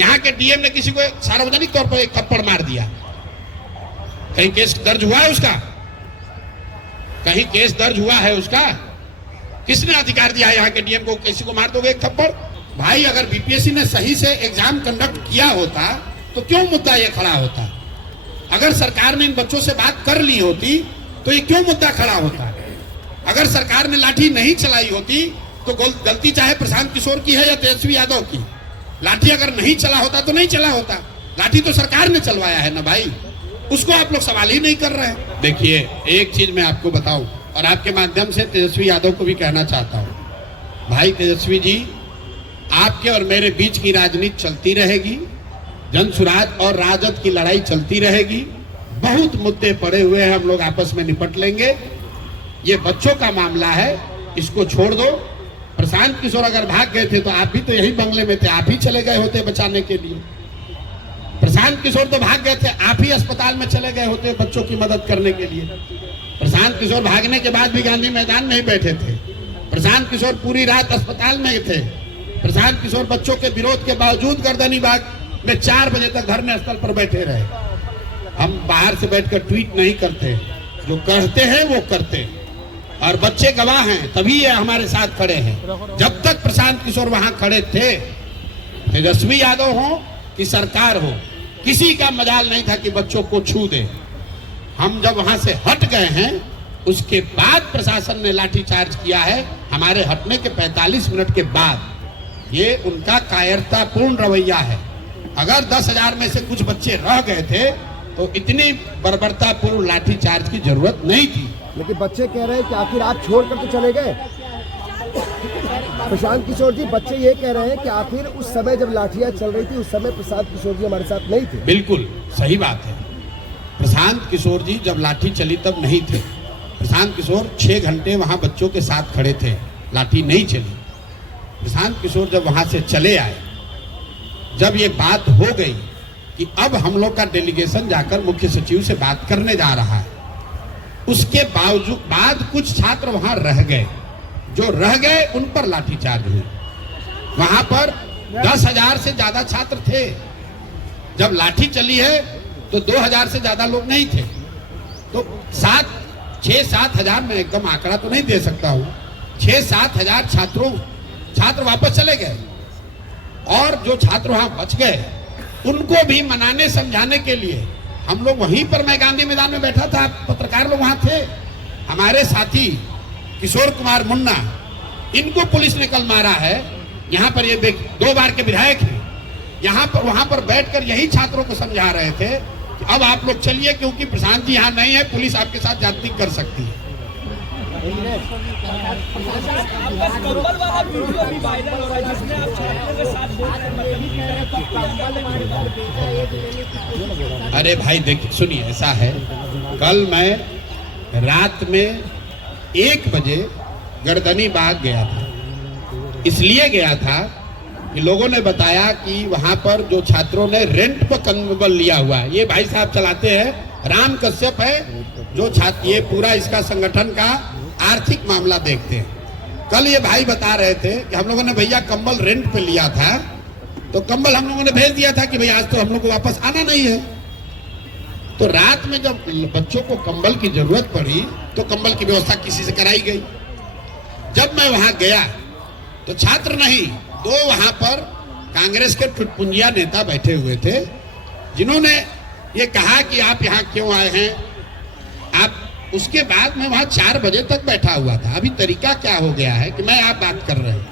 यहाँ के डीएम ने किसी को सार्वजनिक तौर पर एक थप्पड़ मार दिया, कहीं केस दर्ज हुआ है उसका? कहीं केस दर्ज हुआ है उसका? किसने अधिकार दिया है यहाँ के डीएम को किसी को मार दोगे एक थप्पड़? भाई अगर बीपीएससी ने सही से एग्जाम कंडक्ट किया होता तो क्यों मुद्दा ये खड़ा होता? अगर सरकार ने इन बच्चों से बात कर ली होती तो ये क्यों मुद्दा खड़ा होता? अगर सरकार ने लाठी नहीं चलाई होती तो गलती चाहे प्रशांत किशोर की है या तेजस्वी यादव की, लाठी अगर नहीं चला होता तो नहीं चला होता। लाठी तो सरकार ने चलवाया है ना भाई, उसको आप लोग सवाल ही नहीं कर रहे हैं। देखिए एक चीज मैं आपको बताऊं और आपके माध्यम से तेजस्वी यादव को भी कहना चाहता हूं, भाई तेजस्वी जी, आपके और मेरे बीच की राजनीति चलती रहेगी, जनसुराज और राजद की लड़ाई चलती रहेगी। बहुत मुद्दे पड़े हुए हैं, हम लोग आपस में निपट लेंगे। ये बच्चों का मामला है, इसको छोड़ दो। प्रशांत किशोर अगर भाग गए थे तो आप भी तो यही बंगले में थे, आप ही चले गए होते बचाने के लिए। प्रशांत किशोर तो भाग गए थे, आप ही अस्पताल में चले गए होते बच्चों की मदद करने के लिए। प्रशांत किशोर भागने के बाद भी गांधी मैदान में ही बैठे थे। प्रशांत किशोर पूरी रात अस्पताल में ही थे। प्रशांत किशोर बच्चों के विरोध के बावजूद गर्दनी बाग में 4 बजे तक धरने स्थल पर बैठे रहे। हम बाहर से बैठकर ट्वीट नहीं करते, जो कहते हैं वो करते हैं और बच्चे गवाह हैं, तभी ये हमारे साथ खड़े हैं। जब तक प्रशांत किशोर वहां खड़े थे, तेजस्वी यादव हो कि सरकार हो, किसी का मजाल नहीं था कि बच्चों को छू दे। हम जब वहां से हट गए हैं उसके बाद प्रशासन ने लाठीचार्ज किया है। हमारे हटने के 45 मिनट के बाद ये उनका कायरतापूर्ण रवैया है। अगर 10,000 में से कुछ बच्चे रह गए थे तो इतनी बर्बरतापूर्ण लाठीचार्ज की जरूरत नहीं थी। लेकिन बच्चे कह रहे हैं कि आखिर आप छोड़कर तो चले गए। प्रशांत किशोर जी, बच्चे ये कह रहे हैं कि आखिर उस समय जब लाठियां चल रही थी उस समय प्रशांत किशोर जी हमारे साथ नहीं थे। बिल्कुल सही बात है, प्रशांत किशोर जी जब लाठी चली तब नहीं थे। प्रशांत किशोर 6 घंटे वहां बच्चों के साथ खड़े थे, लाठी नहीं चली। प्रशांत किशोर जब वहां से चले आए, जब ये बात हो गई कि अब हम लोग का डेलीगेशन जाकर मुख्य सचिव से बात करने जा रहा है, उसके बाद कुछ छात्र वहां रह गए। जो रह गए उन पर लाठीचार्ज हुई। वहां पर 10,000 से ज्यादा छात्र थे। जब लाठी चली है तो 2,000 से ज्यादा लोग नहीं थे। तो 6-7 हजार, मैं एकदम आंकड़ा तो नहीं दे सकता हूं, 6-7 हजार छात्र वापस चले गए और जो छात्र वहां बच गए उनको भी मनाने समझाने के लिए हम लोग वहीं पर, मैं गांधी मैदान में बैठा था, पत्रकार लोग वहां थे, हमारे साथी किशोर कुमार मुन्ना, इनको पुलिस ने कल मारा है। यहाँ पर ये 2 बार के विधायक हैं, यहाँ पर वहां पर बैठकर यही छात्रों को समझा रहे थे कि अब आप लोग चलिए क्योंकि प्रशांत जी यहाँ नहीं है, पुलिस आपके साथ जाति कर सकती है। अरे भाई देखिए, सुनिए, ऐसा है, कल मैं रात में 1 बजे गर्दनी बाग गया था। इसलिए गया था कि लोगों ने बताया कि वहां पर जो छात्रों ने रेंट पर कंबल लिया हुआ है, ये भाई साहब चलाते हैं, राम कश्यप है जो छात्र, ये पूरा इसका संगठन का आर्थिक मामला देखते हैं। कल ये भाई बता रहे थे कि हम लोगों ने भैया कंबल रेंट पे लिया था, तो कंबल हम लोगों ने भेज दिया था कि भैया आज तो हम लोग को वापस आना नहीं है। तो रात में जब बच्चों को कंबल की जरूरत पड़ी तो कंबल की व्यवस्था किसी से कराई गई। जब मैं वहां गया तो छात्र नहीं, 2 वहां पर कांग्रेस के टुटपुंजिया नेता बैठे हुए थे, जिन्होंने ये कहा कि आप यहाँ क्यों आए हैं आप। उसके बाद मैं वहां 4 बजे तक बैठा हुआ था। अभी तरीका क्या हो गया है कि मैं आप बात कर रहे हैं,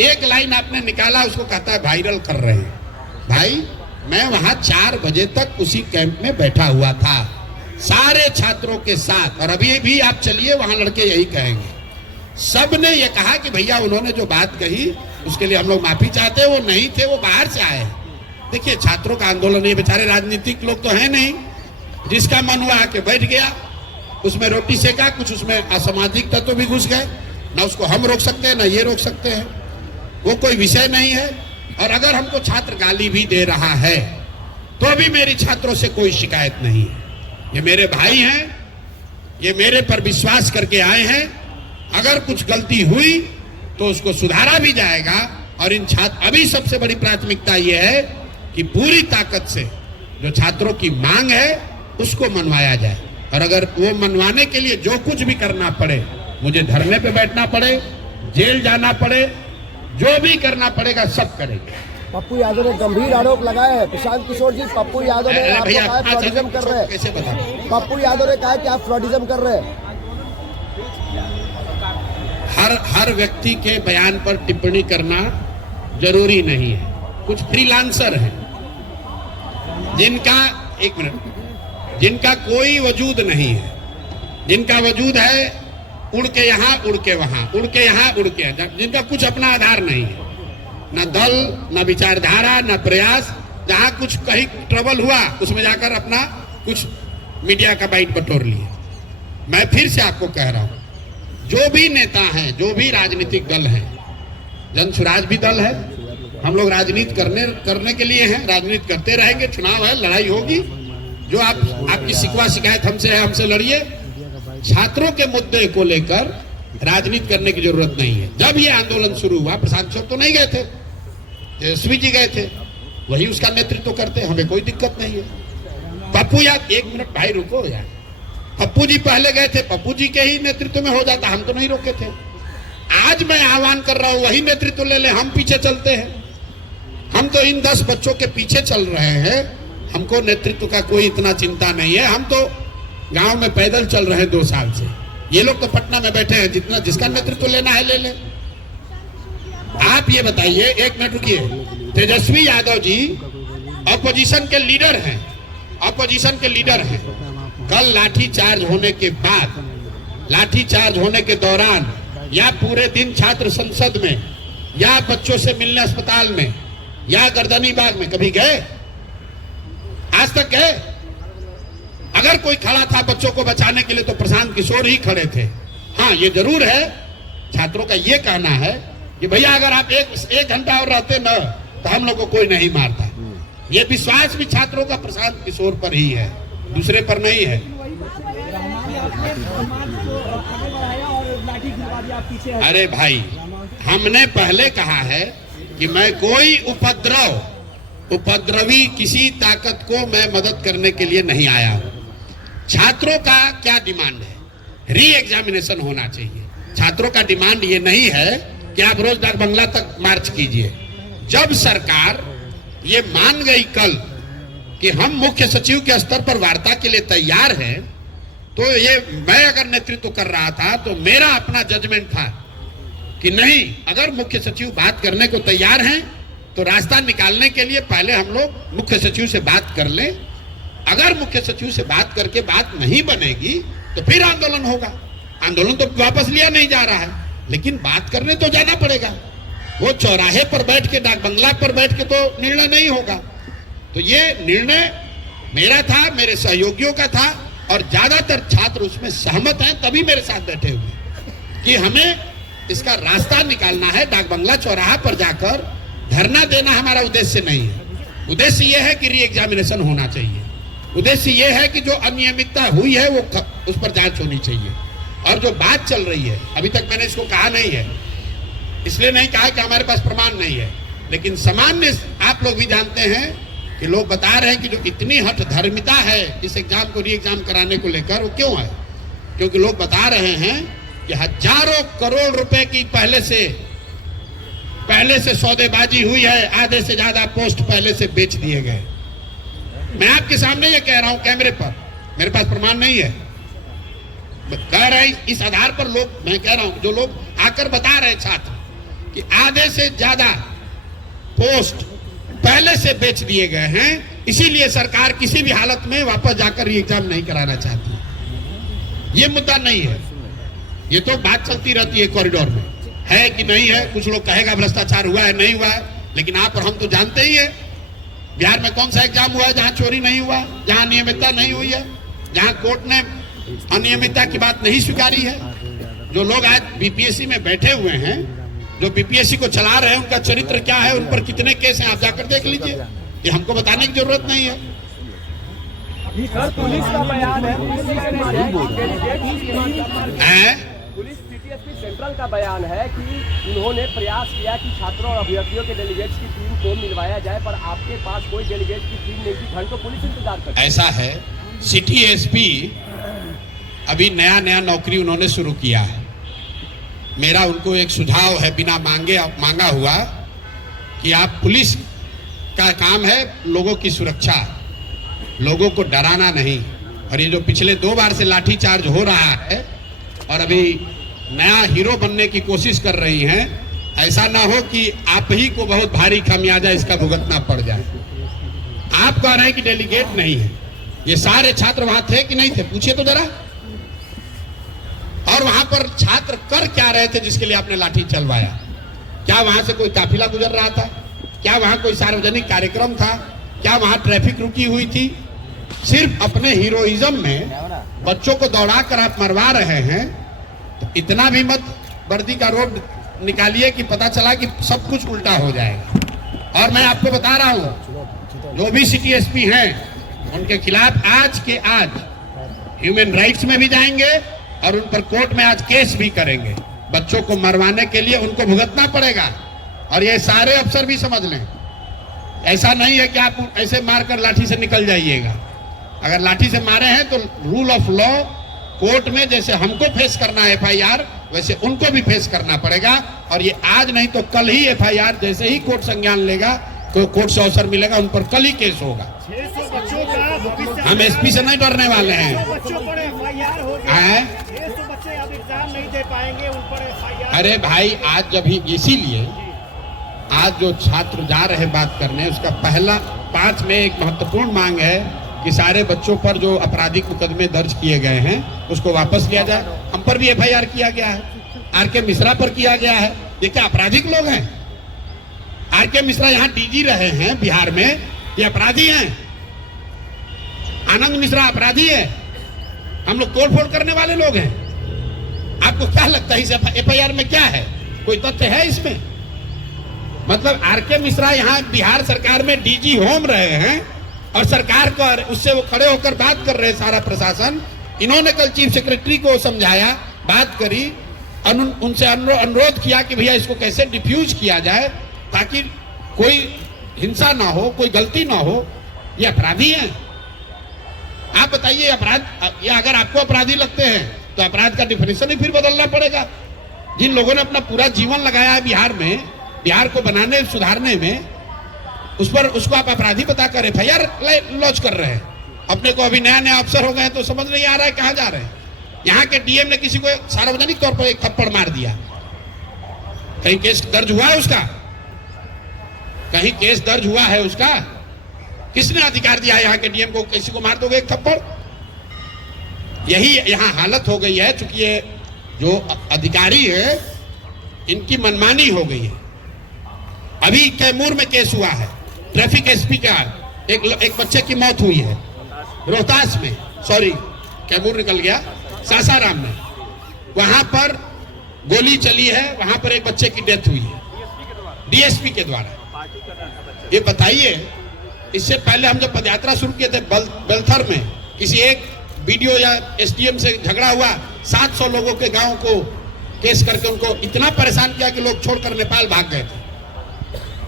एक लाइन आपने निकाला, उसको कहता है वायरल कर रहे हैं। भाई मैं वहां 4 बजे तक उसी कैंप में बैठा हुआ था सारे छात्रों के साथ, और अभी भी आप चलिए वहां लड़के यही कहेंगे। सब ने ये कहा कि भैया उन्होंने जो बात कही उसके लिए हम लोग माफी चाहते हैं, वो नहीं थे, वो बाहर से आए। देखिए छात्रों का आंदोलन, ये बेचारे राजनीतिक लोग तो है नहीं, जिसका मन हुआ आके बैठ गया, उसमें रोटी सेका, कुछ उसमें असामाजिक तत्व भी घुस गए, ना उसको हम रोक सकते हैं ना ये रोक सकते हैं, वो कोई विषय नहीं है। और अगर हमको छात्र गाली भी दे रहा है तो भी मेरी छात्रों से कोई शिकायत नहीं है। ये मेरे भाई हैं, ये मेरे पर विश्वास करके आए हैं। अगर कुछ गलती हुई तो उसको सुधारा भी जाएगा। और इन छात्र, अभी सबसे बड़ी प्राथमिकता ये है कि पूरी ताकत से जो छात्रों की मांग है उसको मनवाया जाए, और अगर वो मनवाने के लिए जो कुछ भी करना पड़े, मुझे धरने पे बैठना पड़े, जेल जाना पड़े, जो भी करना पड़ेगा सब करेंगे। पप्पू यादव ने गंभीर आरोप लगाया है। प्रशांत किशोर जी, पप्पू यादव ने आपको कहा फ्रॉडिज्म कर रहे हैं। कैसे बता? पप्पू यादव ने कहा कि आप फ्रॉडिज्म कर रहे हैं। हर व्यक्ति के बयान पर टिप्पणी करना जरूरी नहीं है। कुछ फ्रीलांसर हैं जिनका, एक मिनट, जिनका कोई वजूद नहीं है, जिनका वजूद है उड़ के यहाँ उड़ के वहां, उड़ के यहाँ उड़ के, जिनका कुछ अपना आधार नहीं है, न दल, न विचारधारा, न प्रयास। जहां कुछ कहीं ट्रबल हुआ उसमें जाकर अपना कुछ मीडिया का बाइट बटोर लिए। मैं फिर से आपको कह रहा हूं, जो भी नेता हैं, जो भी राजनीतिक दल हैं, जन स्वराज भी दल है, हम लोग राजनीति करने के लिए हैं, राजनीति करते रहेंगे, चुनाव है, लड़ाई होगी। जो आपकी शिकवा शिकायत हमसे है, हमसे लड़िए। छात्रों के मुद्दे को लेकर राजनीति करने की जरूरत नहीं है। जब ये आंदोलन शुरू हुआ, प्रशांत किशोर तो नहीं गए थे, तेजस्वी जी गए थे, वही उसका नेतृत्व करते, हमें कोई दिक्कत नहीं है। पप्पू याद, एक मिनट भाई रुको यार, पप्पू जी पहले गए थे, पप्पू जी के ही नेतृत्व में हो जाता, हम तो नहीं रोके थे। आज मैं आह्वान कर रहा हूं, वही नेतृत्व ले ले, हम पीछे चलते हैं। हम तो इन 10 बच्चों के पीछे चल रहे हैं, हमको नेतृत्व का कोई इतना चिंता नहीं है। हम तो गांव में पैदल चल रहे हैं 2 साल से, ये लोग तो पटना में बैठे हैं, जितना जिसका नेतृत्व लेना है ले ले। आप ये बताइए, एक मिनट रुकिए, तेजस्वी यादव जी अपोजिशन के लीडर हैं, अपोजिशन के लीडर हैं। कल लाठी चार्ज होने के बाद, लाठी चार्ज होने के दौरान, या पूरे दिन छात्र संसद में, या बच्चों से मिलने अस्पताल में, या गर्दनी बाग में कभी गए? आज तक गए? अगर कोई खड़ा था बच्चों को बचाने के लिए तो प्रशांत किशोर ही खड़े थे। हाँ, ये जरूर है, छात्रों का ये कहना है कि भैया अगर आप एक घंटा और रहते न तो हम लोग को कोई नहीं मारता। ये विश्वास भी छात्रों का प्रशांत किशोर पर ही है, दूसरे पर नहीं है। अरे भाई, हमने पहले कहा है कि मैं कोई उपद्रवी किसी ताकत को मैं मदद करने के लिए नहीं आया हूं। छात्रों का क्या डिमांड है? री एग्जामिनेशन होना चाहिए। छात्रों का डिमांड ये नहीं है कि आप रोज डाक बंगला तक मार्च कीजिए। जब सरकार ये मान गई कल कि हम मुख्य सचिव के स्तर पर वार्ता के लिए तैयार हैं, तो ये मैं अगर नेतृत्व कर रहा था तो मेरा अपना जजमेंट था कि नहीं, अगर मुख्य सचिव बात करने को तैयार हैं तो रास्ता निकालने के लिए पहले हम लोग मुख्य सचिव से बात कर लें। अगर मुख्य सचिव से बात करके बात नहीं बनेगी तो फिर आंदोलन होगा। आंदोलन तो वापस लिया नहीं जा रहा है, लेकिन बात करने तो जाना पड़ेगा। वो चौराहे पर बैठ के, डाक बंगला पर बैठ के तो निर्णय नहीं होगा। तो ये निर्णय मेरा था, मेरे सहयोगियों का था, और ज्यादातर छात्र उसमें सहमत हैं, तभी मेरे साथ बैठे हुए कि हमें इसका रास्ता निकालना है। डाक बंगला चौराहा पर जाकर धरना देना हमारा उद्देश्य नहीं है। उद्देश्य यह है कि री एग्जामिनेशन होना चाहिए। उद्देश्य यह है कि जो अनियमितता हुई है वो उस पर जांच होनी चाहिए। और जो बात चल रही है, अभी तक मैंने इसको कहा नहीं है, इसलिए नहीं कहा कि हमारे पास प्रमाण नहीं है, लेकिन सामान्य आप लोग भी जानते हैं कि लोग बता रहे हैं कि जो इतनी हठ धर्मिता है इस एग्जाम को री एग्जाम कराने को लेकर, वो क्यों है? क्योंकि लोग बता रहे हैं कि हजारों करोड़ रुपए की पहले से सौदेबाजी हुई है, आधे से ज्यादा पोस्ट पहले से बेच दिए गए। मैं आपके सामने ये कह रहा हूं कैमरे पर, मेरे पास प्रमाण नहीं है, कह रहे हैं इस आधार पर लोग, मैं कह रहा हूं जो लोग आकर बता रहे छात्र कि आधे से ज्यादा पोस्ट पहले से बेच दिए गए हैं, इसीलिए सरकार किसी भी हालत में वापस जाकर ये एग्जाम नहीं कराना चाहती। ये मुद्दा नहीं है, ये तो बात चलती रहती है कॉरिडोर में, है कि नहीं है। कुछ लोग कहेगा भ्रष्टाचार हुआ है, नहीं हुआ है, लेकिन आप और हम तो जानते ही है बिहार में कौन सा एग्जाम हुआ है जहां चोरी नहीं हुआ, जहां अनियमितता नहीं हुई है, जहां कोर्ट ने अनियमितता की बात नहीं स्वीकारी है। जो लोग आज बीपीएससी में बैठे हुए हैं, जो बीपीएससी को चला रहे हैं, उनका चरित्र क्या है, उन पर कितने केस हैं, आप जाकर देख लीजिए। ये हमको बताने की जरूरत नहीं है। पुलिस का बयान है, पुलिस सिटी एसपी सेंट्रल का बयान है कि उन्होंने प्रयास किया कि छात्रों और अभ्यर्थियों के डेलीगेट्स की टीम को मिलवाया जाए, पर आपके पास कोई डेलीगेट की टीम नहीं थी, घंटों पुलिस इंतजार कर। ऐसा है, सिटी एसपी अभी नया नौकरी उन्होंने शुरू किया है। मेरा उनको एक सुझाव है बिना मांगा हुआ कि आप पुलिस का काम है लोगों की सुरक्षा, लोगों को डराना नहीं। और ये जो पिछले 2 बार से लाठीचार्ज हो रहा है और अभी नया हीरो बनने की कोशिश कर रही हैं, ऐसा ना हो कि आप ही को बहुत भारी खामियाजा इसका भुगतना पड़ जाए। आप कह रहे हैं कि डेलीगेट नहीं है, ये सारे छात्र वहां थे कि नहीं थे, पूछिए तो जरा। और वहां पर छात्र कर क्या रहे थे जिसके लिए आपने लाठी चलवाया? क्या वहां से कोई काफिला गुजर रहा था? क्या वहां कोई सार्वजनिक कार्यक्रम था? क्या वहां ट्रैफिक रुकी हुई थी? सिर्फ अपने हीरोइज्म में बच्चों को दौड़ाकर आप मरवा रहे हैं, तो इतना भी मत वर्दी का रोड निकालिए कि पता चला कि सब कुछ उल्टा हो जाएगा। और मैं आपको बता रहा हूं, जो भी सिटी एसपी हैं उनके खिलाफ आज के आज ह्यूमन राइट्स में भी जाएंगे और उन पर कोर्ट में आज केस भी करेंगे। बच्चों को मरवाने के लिए उनको भुगतना पड़ेगा। और ये सारे अफसर भी समझ लें, ऐसा नहीं है कि आप ऐसे मारकर लाठी से निकल जाइएगा। अगर लाठी से मारे हैं तो रूल ऑफ लॉ कोर्ट में जैसे हमको फेस करना है FIR, वैसे उनको भी फेस करना पड़ेगा। और ये आज नहीं तो कल ही FIR जैसे ही कोर्ट संज्ञान लेगा, तो कोर्ट से अवसर मिलेगा, उन पर कल ही केस होगा। 600 बच्चों का हम SP से नहीं डरने वाले हैं। 600 बच्चों पर FIR हो गया है। 600 बच्चे अब एग्जाम नहीं दे पाएंगे, उन पर FIR। अरे भाई, आज जब ही इसीलिए आज जो छात्र जा रहे बात करने, उसका पहला 5 में एक महत्वपूर्ण मांग है कि सारे बच्चों पर जो आपराधिक मुकदमे दर्ज किए गए हैं उसको वापस लिया जाए। हम पर भी FIR किया गया है, RK मिश्रा पर किया गया है। ये क्या आपराधिक लोग हैं? RK मिश्रा यहाँ DG रहे हैं बिहार में, ये अपराधी हैं? आनंद मिश्रा अपराधी है? हम लोग तोड़फोड़ करने वाले लोग हैं? आपको क्या लगता है इस FIR में क्या है? कोई तथ्य है इसमें? मतलब RK मिश्रा यहाँ बिहार सरकार में DG होम रहे हैं और सरकार को उससे वो खड़े होकर बात कर रहे हैं, सारा प्रशासन। इन्होंने कल चीफ सेक्रेटरी को समझाया, बात करी, उनसे अनुरोध किया कि भैया इसको कैसे डिफ्यूज किया जाए ताकि कोई हिंसा ना हो, कोई गलती ना हो। ये अपराधी हैं? आप बताइए, अपराध ये अगर आपको अपराधी लगते हैं तो अपराध का डिफिनेशन ही फिर बदलना पड़ेगा। जिन लोगों ने अपना पूरा जीवन लगाया है बिहार में, बिहार को बनाने सुधारने में, उसको आप अपराधी बताकर FIR लॉन्च कर रहे हैं। अपने को अभी नया अफसर हो गए तो समझ नहीं आ रहा है कहां जा रहे हैं। यहाँ के DM ने किसी को सार्वजनिक तौर पर एक थप्पड़ मार दिया, कहीं केस दर्ज हुआ है उसका? कहीं केस दर्ज हुआ है उसका? किसने अधिकार दिया यहाँ के DM को किसी को मार दोगे एक थप्पड़? यही यहाँ हालत हो गई है। चूंकि ये जो अधिकारी है इनकी मनमानी हो गई है। अभी कैमूर में केस हुआ है, ट्रैफिक SP का एक बच्चे की मौत हुई है रोहतास में, सॉरी कैमूर निकल गया, सासाराम में। वहां पर गोली चली है, वहां पर एक बच्चे की डेथ हुई है DSP के द्वारा। ये बताइए, इससे पहले हम जब पदयात्रा शुरू किए थे बेलथर में, किसी एक BDO या SDM से झगड़ा हुआ, 700 लोगों के गांव को केस करके उनको इतना परेशान किया कि लोग छोड़कर नेपाल भाग गए थे।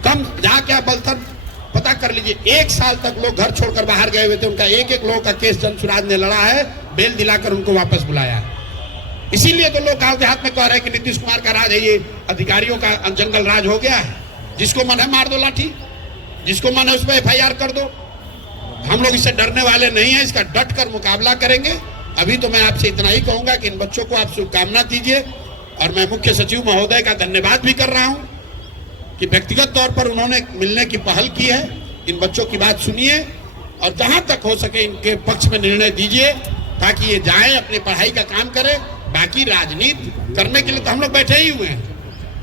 कम जाके आप बेलथर पता कर लीजिए, 1 साल तक लोग घर छोड़कर बाहर गए हुए थे। उनका एक लोगों का केस जनसुराज ने लड़ा है, बेल दिलाकर उनको वापस बुलाया है। इसीलिए तो लोग गांव देहात में कह रहे हैं कि नीतीश कुमार का राज है, ये अधिकारियों का जंगल राज हो गया है। जिसको मन है मार दो लाठी, जिसको मन है उस पर FIR कर दो। हम लोग इससे डरने वाले नहीं है, इसका डट कर मुकाबला करेंगे। अभी तो मैं आपसे इतना ही कहूंगा कि इन बच्चों को आप शुभकामना दीजिए। और मैं मुख्य सचिव महोदय का धन्यवाद भी कर रहा हूं कि व्यक्तिगत तौर पर उन्होंने मिलने की पहल की है। इन बच्चों की बात सुनिए और जहां तक हो सके इनके पक्ष में निर्णय दीजिए ताकि ये जाएं, अपनी पढ़ाई का काम करें। बाकी राजनीति करने के लिए तो हम लोग बैठे ही हुए हैं,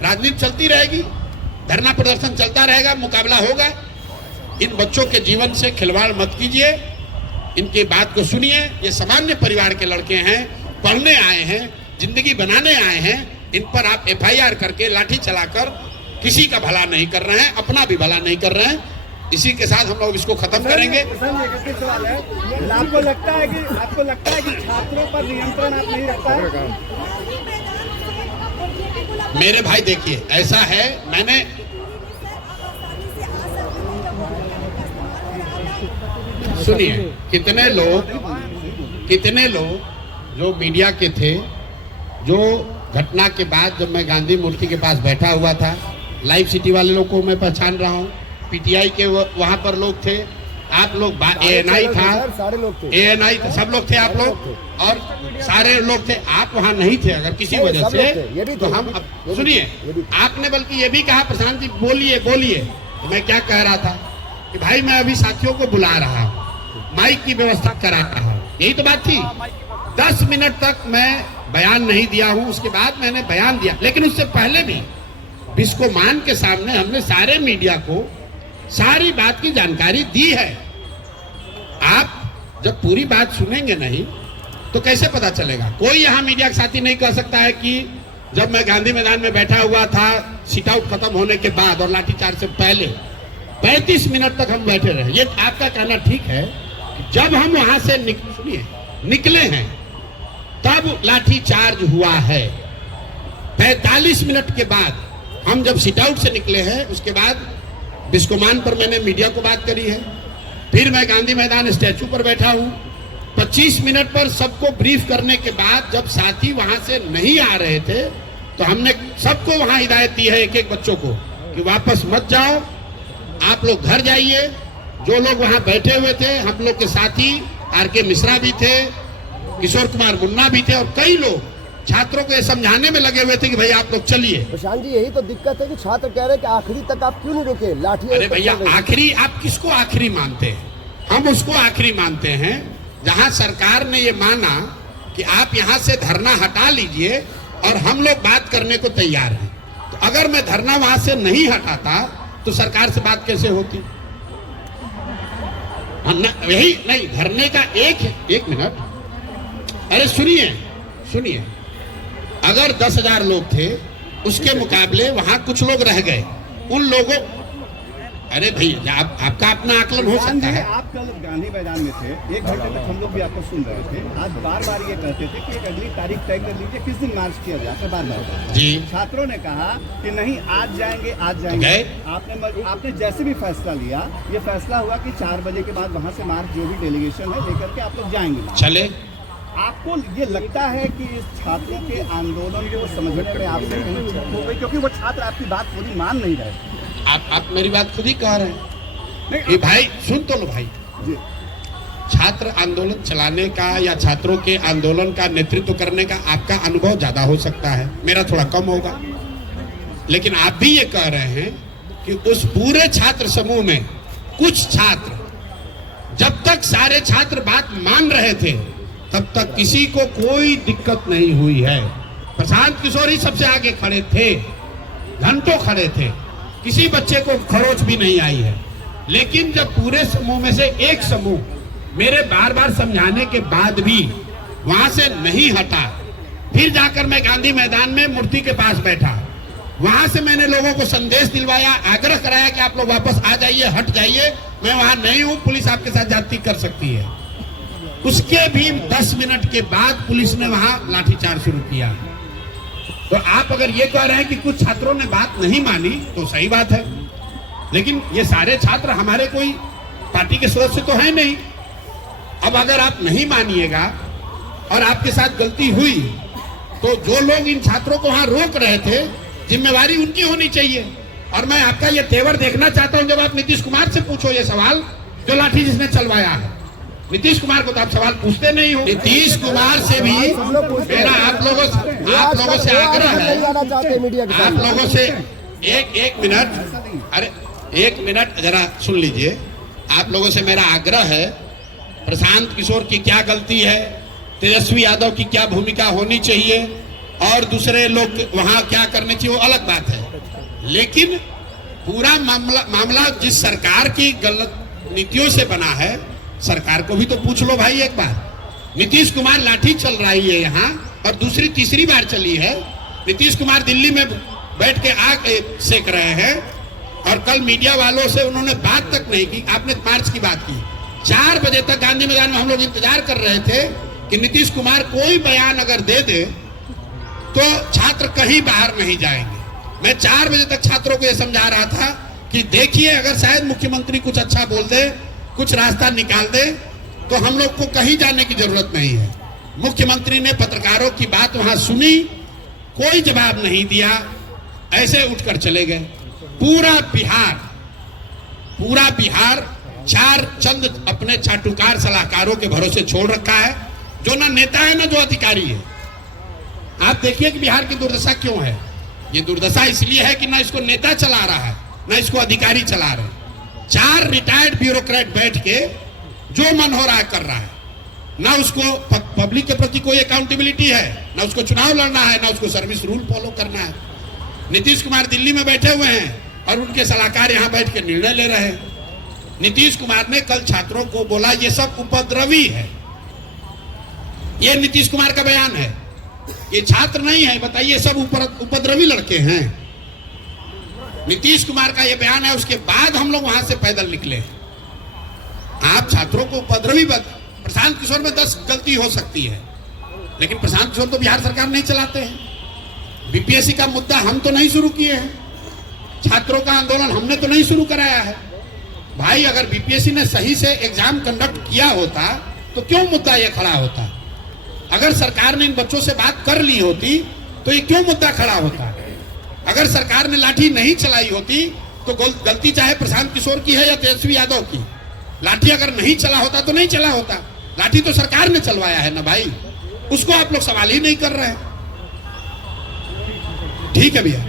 राजनीति चलती रहेगी, धरना प्रदर्शन चलता रहेगा, मुकाबला होगा। इन बच्चों के जीवन से खिलवाड़ मत कीजिए, इनकी बात को सुनिए। ये सामान्य परिवार के लड़के हैं, पढ़ने आए हैं, जिंदगी बनाने आए हैं। इन पर आप FIR करके लाठी चलाकर किसी का भला नहीं कर रहे हैं, अपना भी भला नहीं कर रहे हैं। इसी के साथ हम लोग इसको खत्म करेंगे। सवाल है, आपको लगता है कि छात्रों पर नियंत्रण आप नहीं रखता है? मेरे भाई देखिए ऐसा है, मैंने सुनिए कितने लोग जो मीडिया के थे, जो घटना के बाद जब मैं गांधी मूर्ति के पास बैठा हुआ था, लाइव सिटी वाले लोग को मैं पहचान रहा हूँ, पीटीआई के वहां पर लोग थे, आप लोग एएनआई था, सारे लोग थे, एएनआई सब लोग थे, आप लोग और सारे लोग थे। आप वहां नहीं थे अगर किसी वजह से, तो हम सुनिए, आपने बल्कि ये भी कहा प्रशांत जी बोलिए बोलिए, तो मैं क्या कह रहा था कि भाई मैं अभी साथियों को बुला रहा हूँ, माइक की व्यवस्था करा रहा हूँ, यही तो बात थी। 10 मिनट तक मैं बयान नहीं दिया हूँ, उसके बाद मैंने बयान दिया, लेकिन उससे पहले भी बिस्कोमान के सामने हमने सारे मीडिया को सारी बात की जानकारी दी है। आप जब पूरी बात सुनेंगे नहीं तो कैसे पता चलेगा? कोई यहाँ मीडिया के साथी नहीं कह सकता है कि जब मैं गांधी मैदान में बैठा हुआ था, सिट आउट खत्म होने के बाद और लाठीचार्ज से पहले 35 मिनट तक हम बैठे रहे। ये आपका कहना ठीक है, जब हम वहां से निकले हैं तब लाठीचार्ज हुआ है। 45 मिनट के बाद हम जब सिट आउट से निकले हैं, उसके बाद बिस्कोमान पर मैंने मीडिया को बात करी है, फिर मैं गांधी मैदान स्टैचू पर बैठा हूं। 25 मिनट पर सबको ब्रीफ करने के बाद जब साथी वहां से नहीं आ रहे थे तो हमने सबको वहां हिदायत दी है, एक एक बच्चों को, कि वापस मत जाओ, आप लोग घर जाइए। जो लोग वहां बैठे हुए थे, हम लोग के साथी आर.के. मिश्रा भी थे, किशोर कुमार मुन्ना भी थे और कई लोग छात्रों को ये समझाने में लगे हुए थे कि भाई आप लोग चलिए। प्रशांत जी यही तो दिक्कत है कि छात्र कह रहे हैं कि आखिरी तक आप क्यों नहीं रुके, लाठी। अरे भैया आखिरी, आप किसको आखिरी मानते हैं? हम उसको आखिरी मानते हैं जहां सरकार ने ये माना कि आप यहां से धरना हटा लीजिए और हम लोग बात करने को तैयार हैं। तो अगर मैं धरना वहां से नहीं हटाता तो सरकार से बात कैसे होती? यही नहीं, धरने का एक मिनट, अरे सुनिए, अगर 10,000 लोग थे, उसके मुकाबले वहां कुछ लोग रह गए, उन लोगों, अरे भैया आपका अपना आकलन हो सकता है। आप कल गांधी मैदान में थे, 1 घंटे तक हम लोग भी आपको सुन रहे थे। आज बार बार ये कहते थे कि एक अगली तारीख तय कर लीजिए, किस दिन मार्च किया जाए, बार जी छात्रों ने कहा कि नहीं आज जाएंगे। आपने जैसे भी फैसला लिया, ये फैसला हुआ कि 4 बजे के बाद वहाँ से मार्च जो भी डेलीगेशन है लेकर के आप लोग जाएंगे। चले, आपको ये लगता है कि इस छात्रों के आंदोलन को समझने में आपसे कहीं चूक हो गई, क्योंकि वो छात्र आपकी बात पूरी मान नहीं रहे? आप मेरी बात खुद ही कह रहे हैं कि भाई सुन तो लो भाई जी। छात्र आंदोलन चलाने का या छात्रों के आंदोलन का नेतृत्व करने का आपका अनुभव ज्यादा हो सकता है, मेरा थोड़ा कम होगा, लेकिन आप भी ये कह रहे हैं कि उस पूरे छात्र समूह में कुछ छात्र, जब तक सारे छात्र बात मान रहे थे तब तक किसी को कोई दिक्कत नहीं हुई है। प्रशांत किशोर ही सबसे आगे खड़े थे, घंटों खड़े थे, किसी बच्चे को खरोच भी नहीं आई है। लेकिन जब पूरे समूह में से एक समूह मेरे बार बार समझाने के बाद भी वहां से नहीं हटा, फिर जाकर मैं गांधी मैदान में मूर्ति के पास बैठा, वहां से मैंने लोगों को संदेश दिलवाया, आग्रह कराया कि आप लोग वापस आ जाइए, हट जाइए, मैं वहां नहीं हूं, पुलिस आपके साथ ज्यादती कर सकती है। उसके भी 10 मिनट के बाद पुलिस ने वहां लाठीचार्ज शुरू किया। तो आप अगर ये कह रहे हैं कि कुछ छात्रों ने बात नहीं मानी तो सही बात है, लेकिन ये सारे छात्र हमारे कोई पार्टी के सदस्य तो है नहीं। अब अगर आप नहीं मानिएगा और आपके साथ गलती हुई तो जो लोग इन छात्रों को वहां रोक रहे थे, जिम्मेवारी उनकी होनी चाहिए। और मैं आपका ये तेवर देखना चाहता हूं, जब आप नीतीश कुमार से पूछो ये सवाल, जो लाठी जिसने चलवाया है, नीतीश कुमार को तो आप सवाल पूछते नहीं हो। नीतीश कुमार से भी मेरा आप लोगों से आग्रह है, आप लोगों से एक मिनट, अरे 1 मिनट जरा सुन लीजिए। आप लोगों से मेरा आग्रह है, प्रशांत किशोर की क्या गलती है, तेजस्वी यादव की क्या भूमिका होनी चाहिए और दूसरे लोग वहां क्या करने चाहिए, वो अलग बात है। लेकिन पूरा मामला जिस सरकार की गलत नीतियों से बना है, सरकार को भी तो पूछ लो भाई एक बार। नीतीश कुमार लाठी चल रही है यहाँ और दूसरी तीसरी बार चली है। नीतीश कुमार दिल्ली में बैठ के आग सेक रहे हैं और कल मीडिया वालों से उन्होंने बात तक नहीं की। आपने मार्च की बात की, 4 बजे तक गांधी मैदान में हम लोग इंतजार कर रहे थे कि नीतीश कुमार कोई बयान अगर दे दे तो छात्र कहीं बाहर नहीं जाएंगे। मैं 4 बजे तक छात्रों को यह समझा रहा था कि देखिए, अगर शायद मुख्यमंत्री कुछ अच्छा बोल दे, कुछ रास्ता निकाल दे, तो हम लोग को कहीं जाने की जरूरत नहीं है। मुख्यमंत्री ने पत्रकारों की बात वहां सुनी, कोई जवाब नहीं दिया, ऐसे उठकर चले गए। पूरा बिहार 4 चंद अपने चाटुकार सलाहकारों के भरोसे छोड़ रखा है, जो ना नेता है ना जो अधिकारी है। आप देखिए कि बिहार की दुर्दशा क्यों है। ये दुर्दशा इसलिए है कि ना इसको नेता चला रहा है, ना इसको अधिकारी चला रहे हैं। 4 रिटायर्ड ब्यूरोक्रेट बैठ के जो मन हो रहा है कर रहा है। ना उसको पब्लिक के प्रति कोई अकाउंटेबिलिटी है, ना उसको चुनाव लड़ना है, ना उसको सर्विस रूल फॉलो करना है। नीतीश कुमार दिल्ली में बैठे हुए हैं और उनके सलाहकार यहां बैठ के निर्णय ले रहे हैं। नीतीश कुमार ने कल छात्रों को बोला ये सब उपद्रवी है। ये नीतीश कुमार का बयान है, ये छात्र नहीं है। बताइए, सब उपद्रवी लड़के हैं। नीतीश कुमार का ये बयान है, उसके बाद हम लोग वहां से पैदल निकले। आप छात्रों को उपद्रवी प्रशांत किशोर में 10 गलती हो सकती है, लेकिन प्रशांत किशोर तो बिहार सरकार नहीं चलाते हैं। बीपीएससी का मुद्दा हम तो नहीं शुरू किए हैं, छात्रों का आंदोलन हमने तो नहीं शुरू कराया है। भाई, अगर बीपीएससी ने सही से एग्जाम कंडक्ट किया होता तो क्यों मुद्दा ये खड़ा होता? अगर सरकार ने इन बच्चों से बात कर ली होती तो ये क्यों मुद्दा खड़ा होता? अगर सरकार ने लाठी नहीं चलाई होती तो गलती चाहे प्रशांत किशोर की है या तेजस्वी यादव की। लाठी अगर नहीं चला होता तो नहीं चला होता। लाठी तो सरकार ने चलवाया है ना भाई, उसको आप लोग सवाल ही नहीं कर रहे हैं। ठीक है भैया।